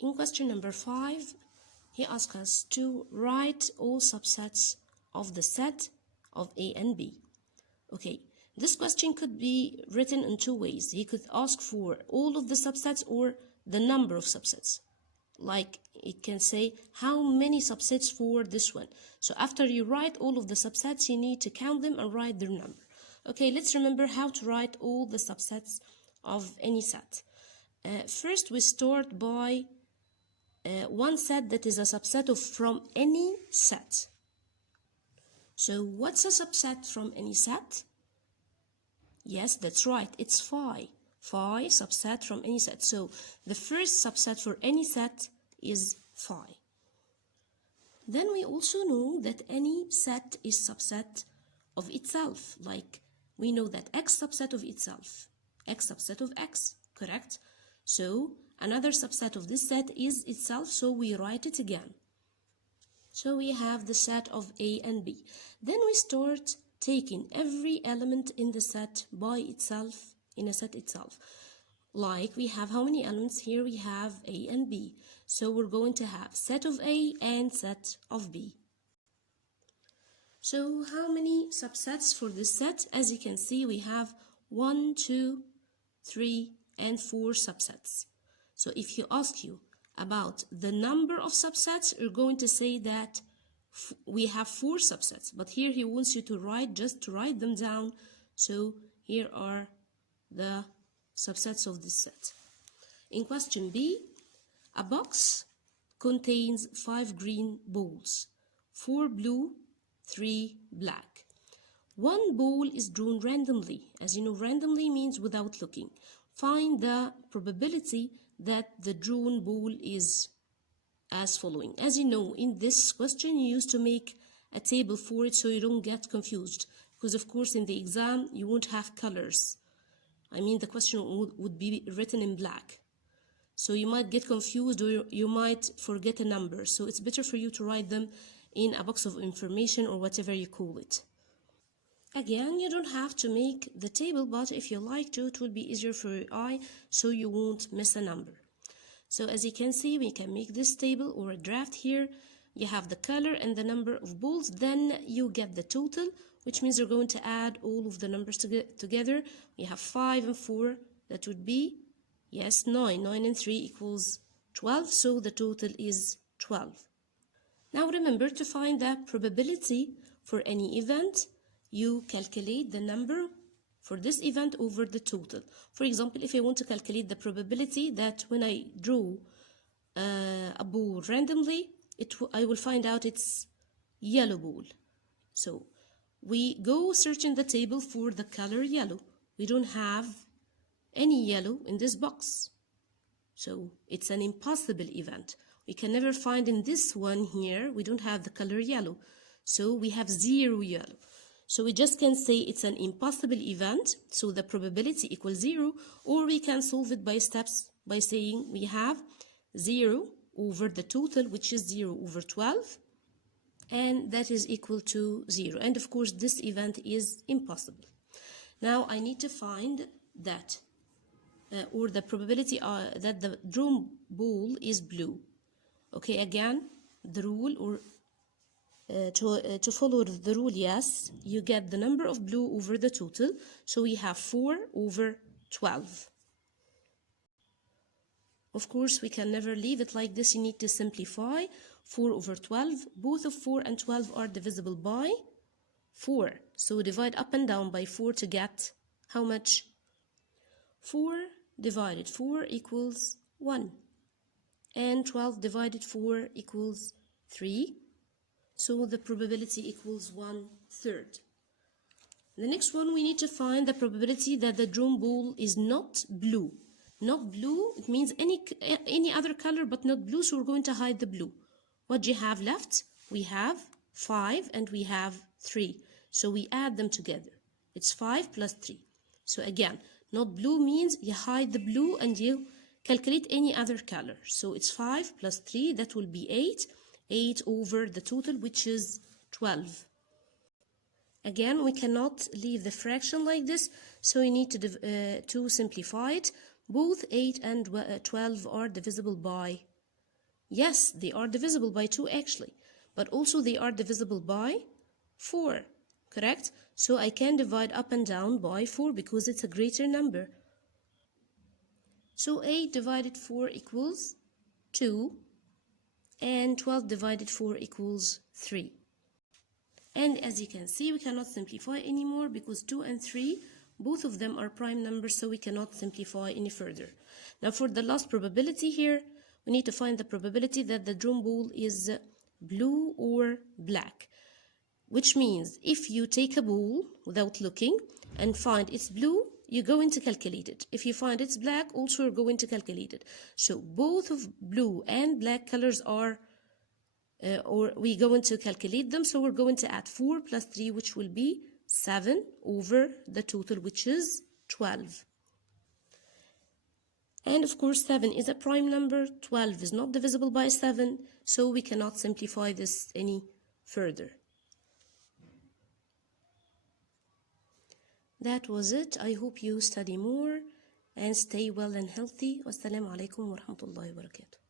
In question number 5, he asks us to write all subsets of the set of A and B. Okay, this question could be written in two ways. He could ask for all of the subsets or the number of subsets. Like it can say how many subsets for this one. So after you write all of the subsets, you need to count them and write their number. Okay, let's remember how to write all the subsets of any set. First, we start by one set that is a subset of from any set. So what's a subset from any set? Yes, that's right, it's phi. Phi, subset from any set. So the first subset for any set is phi. Then we also know that any set is subset of itself. Like we know that X subset of itself, X subset of X, correct? So another subset of this set is itself, so we write it again. So we have the set of A and B. Then we start taking every element in the set by itself, in a set itself. Like we have how many elements here? We have A and B. So we're going to have set of A and set of B. So how many subsets for this set? As you can see, we have 1, 2, 3, and 4 subsets. So if you ask you about the number of subsets, you're going to say that we have 4 subsets, but here he wants you to write, just to write them down. So here are the subsets of this set. In question B, a box contains 5 green balls, 4 blue, 3 black. One ball is drawn randomly. As you know, randomly means without looking. Find the probability that the drawn ball is as following. As you know, in this question you used to make a table for it so you don't get confused, because of course in the exam you won't have colors. I mean, the question would be written in black, so you might get confused or you might forget a number. So it's better for you to write them in a box of information or whatever you call it. Again, you don't have to make the table, but if you like to, it will be easier for your eye so you won't miss a number. So as you can see, we can make this table or a draft here. You have the color and the number of balls, then you get the total, which means you're going to add all of the numbers together. We have 5 and 4, that would be, yes, 9. 9 and 3 equals 12, so the total is 12. Now remember, to find the probability for any event, you calculate the number for this event over the total. For example, if I want to calculate the probability that when I draw a ball randomly, I will find out it's yellow ball. So we go search in the table for the color yellow. We don't have any yellow in this box, so it's an impossible event. We can never find in this one here, we don't have the color yellow, so we have 0 yellow. So we just can say it's an impossible event, so the probability equals 0, or we can solve it by steps by saying we have 0 over the total, which is 0 over 12, and that is equal to 0. And of course this event is impossible. Now I need to find that or the probability that the drawn ball is blue. Okay, again, the rule, or to follow the rule, yes, you get the number of blue over the total, so we have 4 over 12. Of course, we can never leave it like this. You need to simplify. 4 over 12, both of 4 and 12 are divisible by 4, so divide up and down by 4 to get how much? 4 divided 4 equals 1, and 12 divided 4 equals 3. So the probability equals 1/3. The next one, we need to find the probability that the drawn ball is not blue. Not blue, it means any other color but not blue, so we're going to hide the blue. What do you have left? We have 5 and we have 3. So we add them together. It's 5 plus 3. So again, not blue means you hide the blue and you calculate any other color. So it's 5 plus 3, that will be 8. 8 over the total, which is 12. Again, we cannot leave the fraction like this, so we need to simplify it. Both 8 and 12 are divisible by Yes, they are divisible by 2 actually, but also they are divisible by 4, correct? So I can divide up and down by 4 because it's a greater number. So 8 divided 4 equals 2, and 12 divided 4 equals 3. And as you can see, we cannot simplify anymore because 2 and 3, both of them are prime numbers, so we cannot simplify any further. Now for the last probability here, we need to find the probability that the drum ball is blue or black. Which means if you take a ball without looking and find it's blue, you're going to calculate it. If you find it's black, also you're going to calculate it. So both of blue and black colors are, or we're going to calculate them. So we're going to add 4 plus 3, which will be 7 over the total, which is 12. And of course 7 is a prime number, 12 is not divisible by 7, so we cannot simplify this any further. That was it. I hope you study more and stay well and healthy. Wassalamu alaikum wa rahmatullahi wa barakatuh.